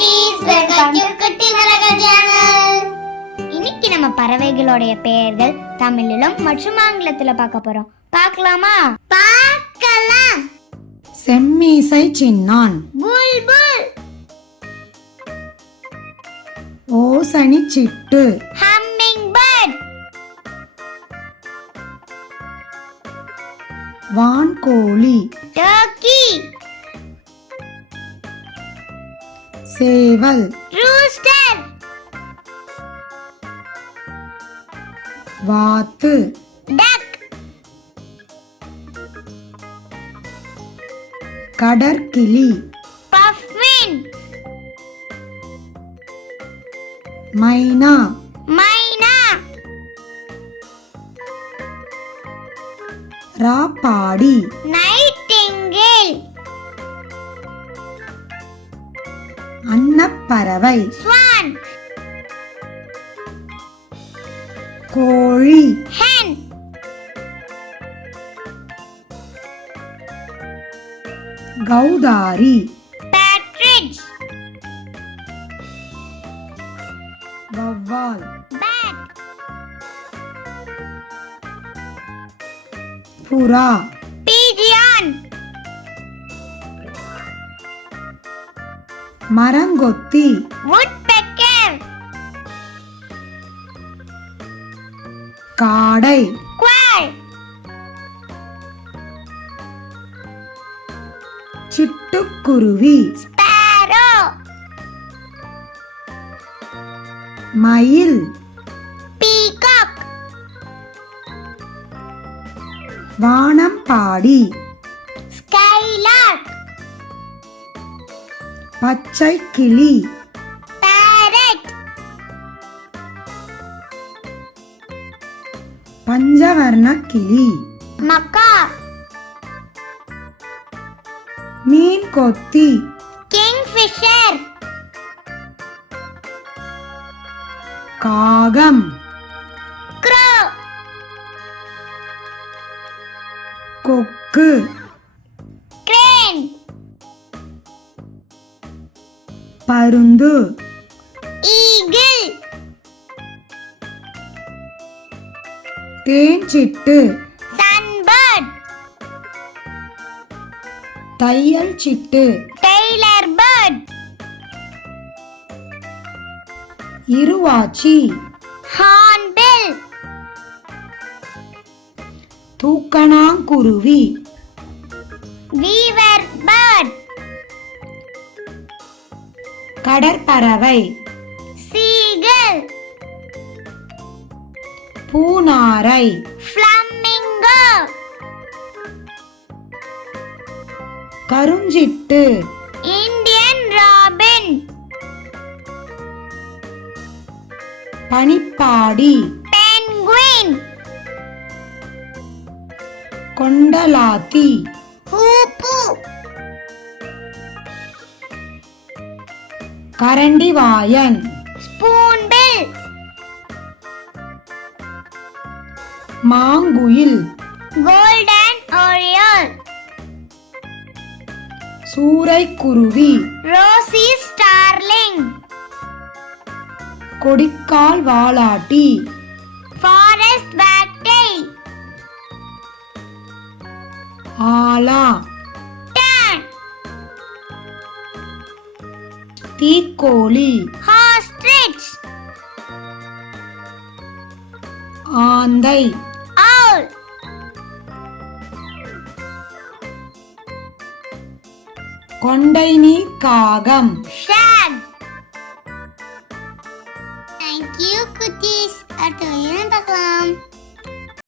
குட்டீஸ், welcome to குட்டி மரங்கள் சேனல். இன்னைக்கு நம்ம பறவைகளுடைய பெயர்கள் தமிழிலும் மற்றும் ஆங்கிலத்துல பார்க்க போறோம். பார்க்கலாமா? பார்க்கலாம். செம்மீசை சின்னான், புல்புல், ஓசனி சிட்டு, ஹம்மிங் பேர்ட், வான்கோழி, டர்க்கி, சேவல், ரூஸ்டர், வாத்து, டக், கடற்கிளி, பஃபின், மைனா, மைனா, ராப்பாடி, நைட்டிங்கேல், அன்னப்பறவை, ஸ்வான், கோழி, hen, கௌதாரி, partridge, வௌவால், bat, புறா, pigeon, மரங்கொத்தி, woodpecker, காடை, quail, சிட்டுக்குருவி, sparrow, மயில், peacock, வானம்பாடி, skylark, பச்சை கிளி, parrot, பஞ்சவர்ண கிளி, macaw, மீன் கொத்தி, kingfisher, காகம், crow, கொக்கு, crane, பருந்து, eagle, தேன்சிட்டு, sunbird, தையல் சிட்டு, tailor bird, இருவாச்சி, hornbill, தூக்கணாங்குருவி, weaver bird, கடற்பறவை, seagull, பூனாரை, flamingo, கருஞ்சிட்டு, Indian robin, பனிப்பாடி, penguin, Kondalathi, hoopoe, கரண்டிவாயன், spoonbill, மாங்குயில், golden oriole, சூரைக்குருவி, rosy starling, Kodikkal வாலாட்டி, forest wagtail, ஆலா, tern, தீக்கோழி, ostrich, ஆந்தை, owl, கொண்டைநீர் காகம். shag. Thank you, குட்டீஸ். அடுத்த வீடியோல பார்க்கலாம்.